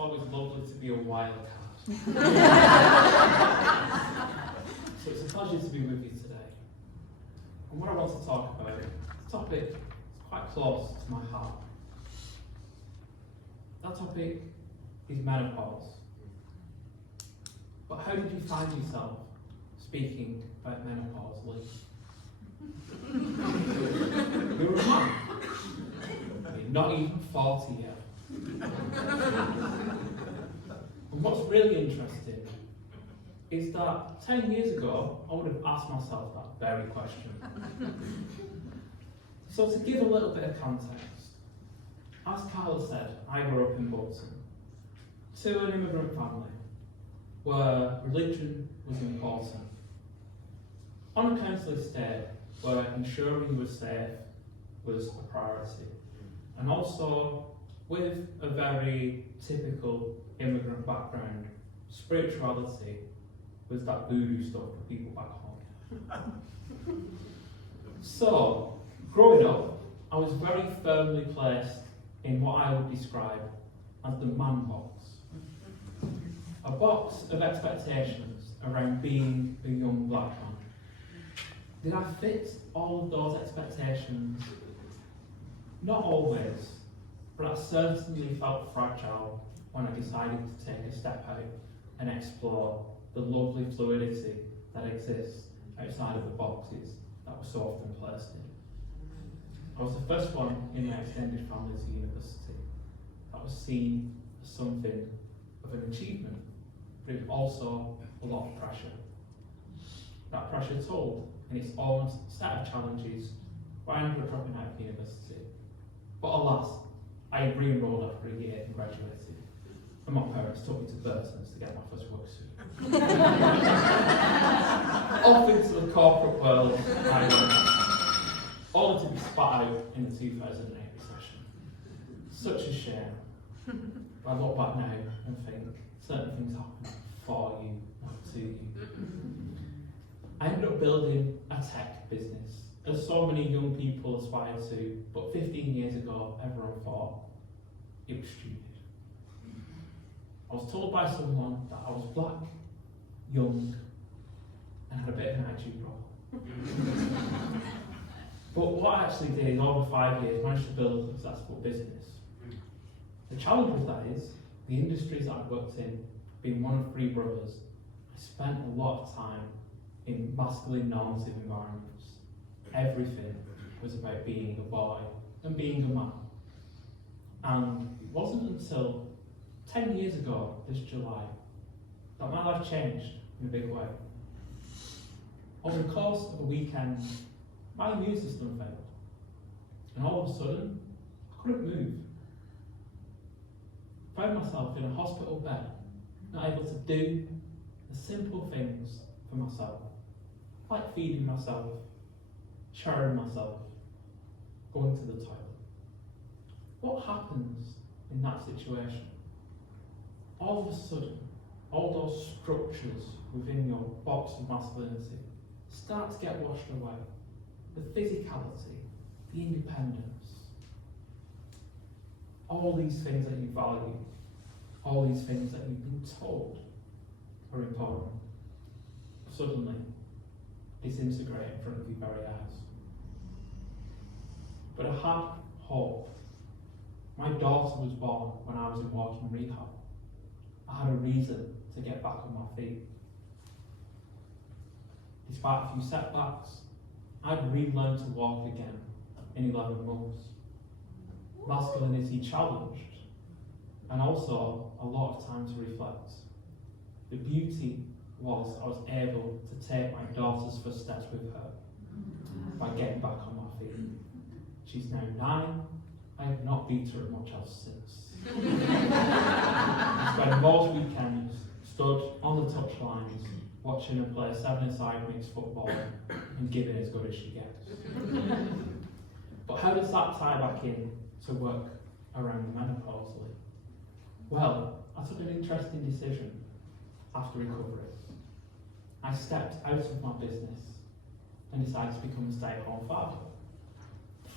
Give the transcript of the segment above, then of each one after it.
always lovely to be a wild card. So it's a pleasure to be with you today. And what I want to talk about, the topic is quite close to my heart. That topic is menopause. But how did you find yourself speaking about menopause, Lee? You're a man. You're not even 40 yet. And what's really interesting is that 10 years ago, I would have asked myself that very question. So to give a little bit of context, as Carla said, I grew up in Bolton, to an immigrant family, where religion was important. On a council estate, where ensuring you were safe was a priority. And also, with a very typical immigrant background, spirituality was that voodoo stuff for people back home. So, growing up, I was very firmly placed in what I would describe as the man box. A box of expectations around being a young black man. Did I fit all of those expectations? Not always, but I certainly felt fragile when I decided to take a step out and explore the lovely fluidity that exists outside of the boxes that we're so often placed in. I was the first one in my extended family to university that was seen as something of an achievement, but it was also a lot of pressure. That pressure told in its own set of challenges why I ended up dropping out of university. But alas, I re-enrolled after a year and graduated. And my parents took me to Burton's to get my first work suit. Off into the corporate world I went, only to be spat out in the 2008 recession. Such a shame. I look back now and think certain things happen for you, not to you. I ended up building a tech business, as so many young people aspire to, but 15 years ago, everyone thought it was stupid. I was told by someone that I was black, young, and had a bit of an attitude problem. But what I actually did is, over 5 years, managed to build a successful business. The challenge with that is, the industries that I worked in, being one of 3 brothers, I spent a lot of time in masculine normative environments. Everything was about being a boy and being a man. And it wasn't until 10 years ago, this July, that my life changed in a big way. Over the course of a weekend, my immune system failed. And all of a sudden, I couldn't move. I found myself in a hospital bed, not able to do the simple things for myself, like feeding myself, showering myself, going to the toilet. What happens in that situation? All of a sudden, all those structures within your box of masculinity start to get washed away. The physicality, the independence, all these things that you value, all these things that you've been told are important, suddenly disintegrate in front of your very eyes. But I had hope. My daughter was born when I was in walking rehab. I had a reason to get back on my feet. Despite a few setbacks, I'd relearned to walk again in 11 months. Masculinity challenged, and also a lot of time to reflect. The beauty was I was able to take my daughter's first steps with her by getting back on my feet. She's now 9. I have not beat her at much else since. I spend most weekends stood on the touchlines watching her play 7-a-side mixed football and giving as good as she gets. But how does that tie back in to work around the menopause? Well, I took an interesting decision after recovery. I stepped out of my business and decided to become a stay-at-home father.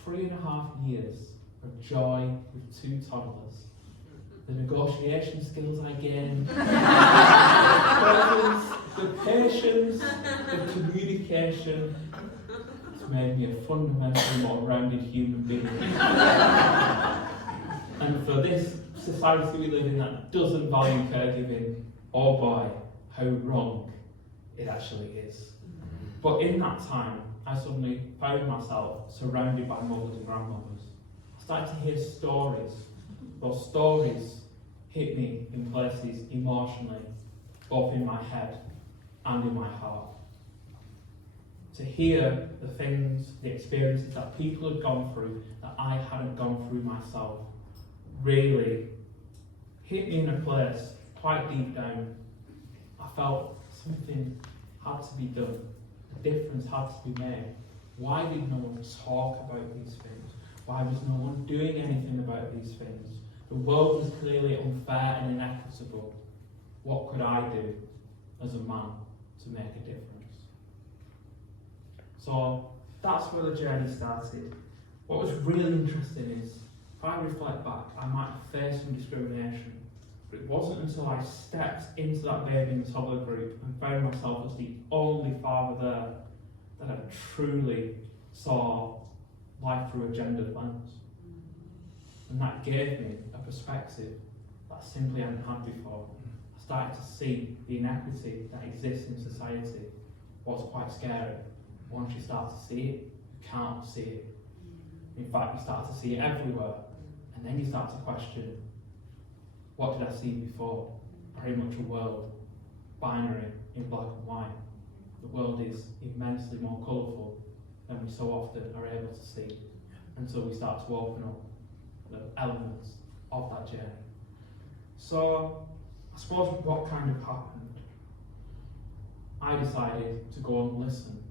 3.5 years of joy with 2 toddlers the negotiation skills I gained, the patience, the communication. It's made me a fundamentally more rounded human being. And for this society we live in that doesn't value caregiving, oh boy, how wrong it actually is. But in that time, I suddenly found myself surrounded by mothers and grandmothers. I started to hear stories. Those stories hit me in places emotionally, both in my head and in my heart. To hear the things, the experiences that people had gone through that I hadn't gone through myself, really hit me in a place quite deep down. I felt something had to be done. A difference had to be made. Why did no one talk about these things? Why was no one doing anything about these things? The world was clearly unfair and inequitable. What could I do as a man to make a difference? So that's where the journey started. What was really interesting is, if I reflect back, I might have faced some discrimination, but it wasn't until I stepped into that baby and toddler group and found myself as the only father there that I truly saw life through a gendered lens. And that gave me a perspective that I simply hadn't had before. I started to see the inequity that exists in society. What's quite scary, once you start to see it, you can't see it. In fact, you start to see it everywhere. And then you start to question, what did I see before? Very much a world, binary, in black and white. The world is immensely more colourful than we so often are able to see, until we start to open up the elements of that journey. So, I suppose what kind of happened? I decided to go and listen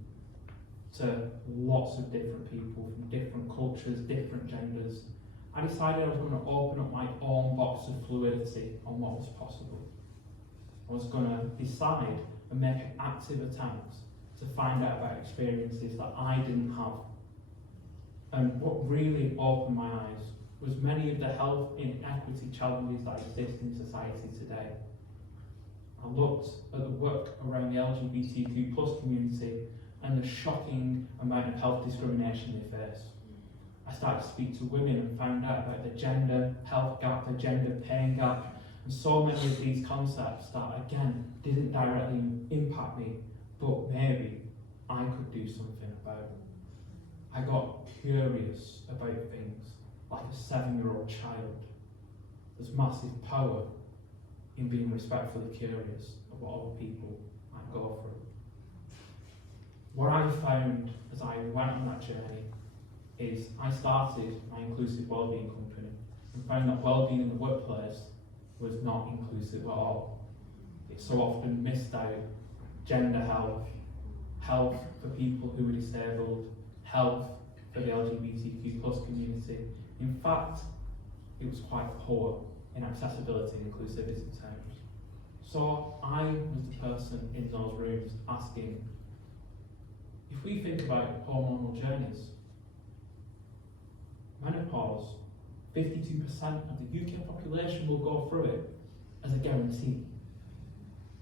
to lots of different people from different cultures, different genders. I decided I was going to open up my own box of fluidity on what was possible. I was going to decide and make an active attempt to find out about experiences that I didn't have. And what really opened my eyes was many of the health inequity challenges that exist in society today. I looked at the work around the LGBTQ plus community and the shocking amount of health discrimination they face. I started to speak to women and found out about the gender health gap, the gender pain gap, and so many of these concepts that, again, didn't directly impact me, but maybe I could do something about it. I got curious about things like a 7-year-old child. There's massive power in being respectfully curious of what other people might go through. What I found as I went on that journey is I started my inclusive wellbeing company and found that wellbeing in the workplace was not inclusive at all. It so often missed out gender health, health for people who were disabled, health for the LGBTQ plus community. In fact, it was quite poor in accessibility and inclusivity terms. So I was the person in those rooms asking, if we think about hormonal journeys, menopause, 52% of the UK population will go through it as a guarantee.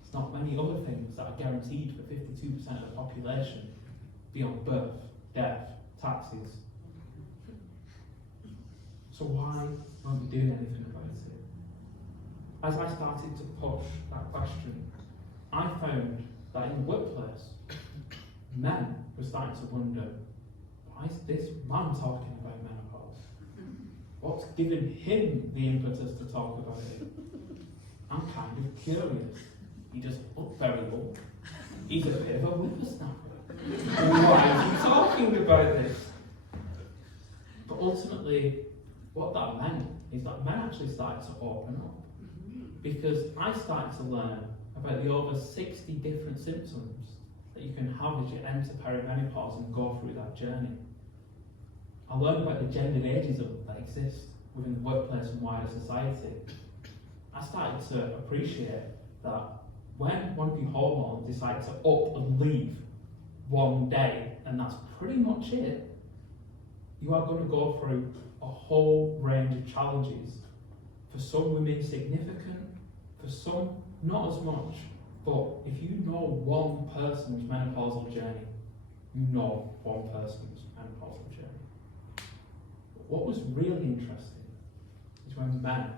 There's not many other things that are guaranteed for 52% of the population beyond birth, death, taxes. So why aren't we doing anything about it? As I started to push that question, I found that in the workplace, men were starting to wonder, why is this man talking about menopause? What's given him the impetus to talk about it? I'm kind of curious. He just looked very old. He's a bit of a whippersnapper. Why is he talking about this? But ultimately, what that meant is that men actually started to open up. Because I started to learn about the over 60 different symptoms that you can have as you enter perimenopause and go through that journey. I learned about the gendered ageism that exists within the workplace and wider society. I started to appreciate that when one of your hormones decides to up and leave one day, and that's pretty much it, you are going to go through a whole range of challenges for some women significant, for some not as much. But if you know one person's menopausal journey, you know one person's menopausal journey. But what was really interesting is when men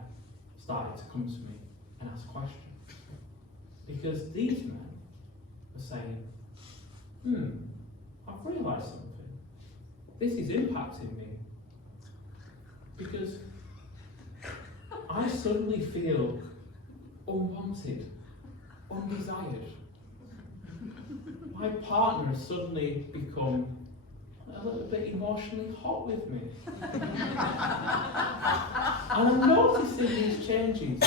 started to come to me and ask questions. Because these men were saying, I've realised something. This is impacting me. Because I suddenly feel unwanted, undesired. My partner has suddenly become a little bit emotionally hot with me. And I'm noticing these changes.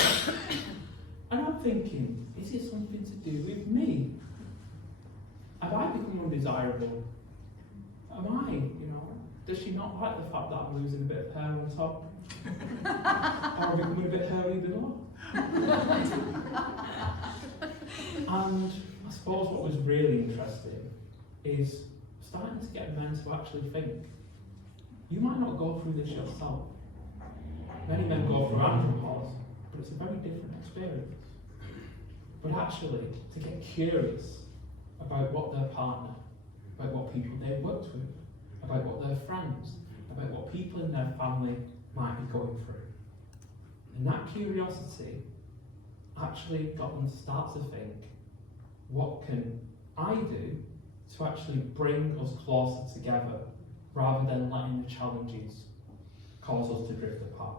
And I'm thinking, is it something to do with me? Have I become undesirable? Am I, does she not like the fact that I'm losing a bit of hair on top? Or I'm becoming a bit hairy below? And I suppose what was really interesting is starting to get men to actually think, you might not go through this yourself. Many men go through andropause, but it's a very different experience. But actually, to get curious about what their partner, about what people they've worked with, about what their friends, about what people in their family might be going through. And that curiosity actually got them to start to think, what can I do to actually bring us closer together rather than letting the challenges cause us to drift apart?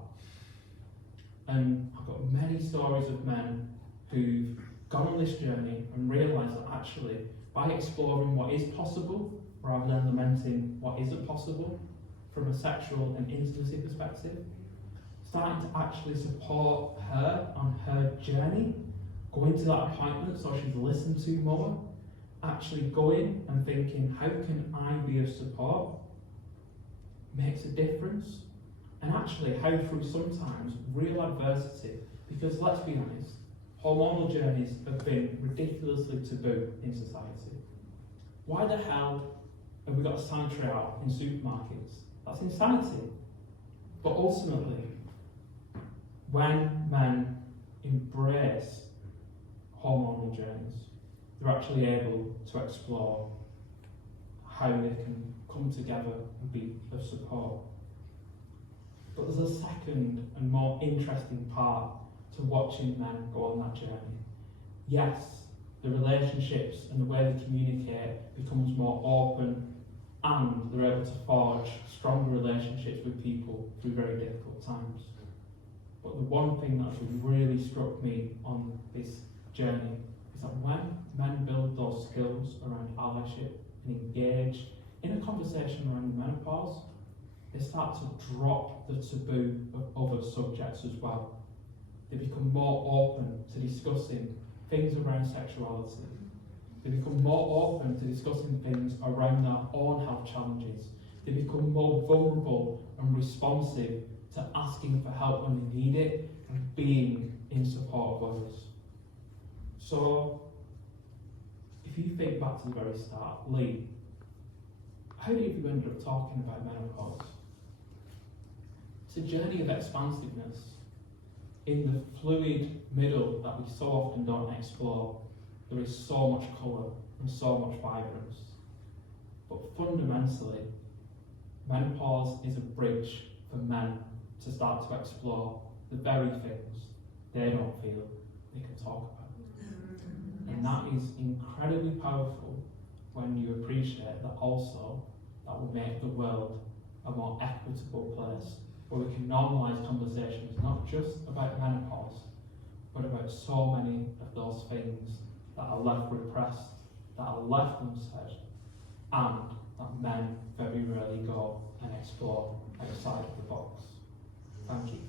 And I've got many stories of men who've gone on this journey and realised that actually by exploring what is possible rather than lamenting what isn't possible from a sexual and intimacy perspective, starting to actually support her on her journey, going to that appointment so she's listened to more, actually going and thinking, how can I be of support, makes a difference. And actually how through sometimes real adversity, because let's be honest, hormonal journeys have been ridiculously taboo in society. Why the hell have we got a sign tray out in supermarkets? That's insanity. But ultimately, when men embrace hormonal journeys, they're actually able to explore how they can come together and be of support. But there's a second and more interesting part to watching men go on that journey. Yes, the relationships and the way they communicate becomes more open, and they're able to forge stronger relationships with people through very difficult times. But the one thing that's really struck me on this journey is that when men build those skills around allyship and engage in a conversation around menopause, they start to drop the taboo of other subjects as well. They become more open to discussing things around sexuality. They become more open to discussing things around their own health challenges. They become more vulnerable and responsive to asking for help when they need it and being in support of others. So, if you think back to the very start, Lee, how did you end up talking about menopause? It's a journey of expansiveness in the fluid middle that we so often don't explore. There is so much colour and so much vibrance. But fundamentally, menopause is a bridge for men to start to explore the very things they don't feel they can talk about. And that is incredibly powerful when you appreciate that also that will make the world a more equitable place where we can normalise conversations not just about menopause, but about so many of those things that are left repressed, that are left unsaid, and that men very rarely go and explore outside of the box. Thank you.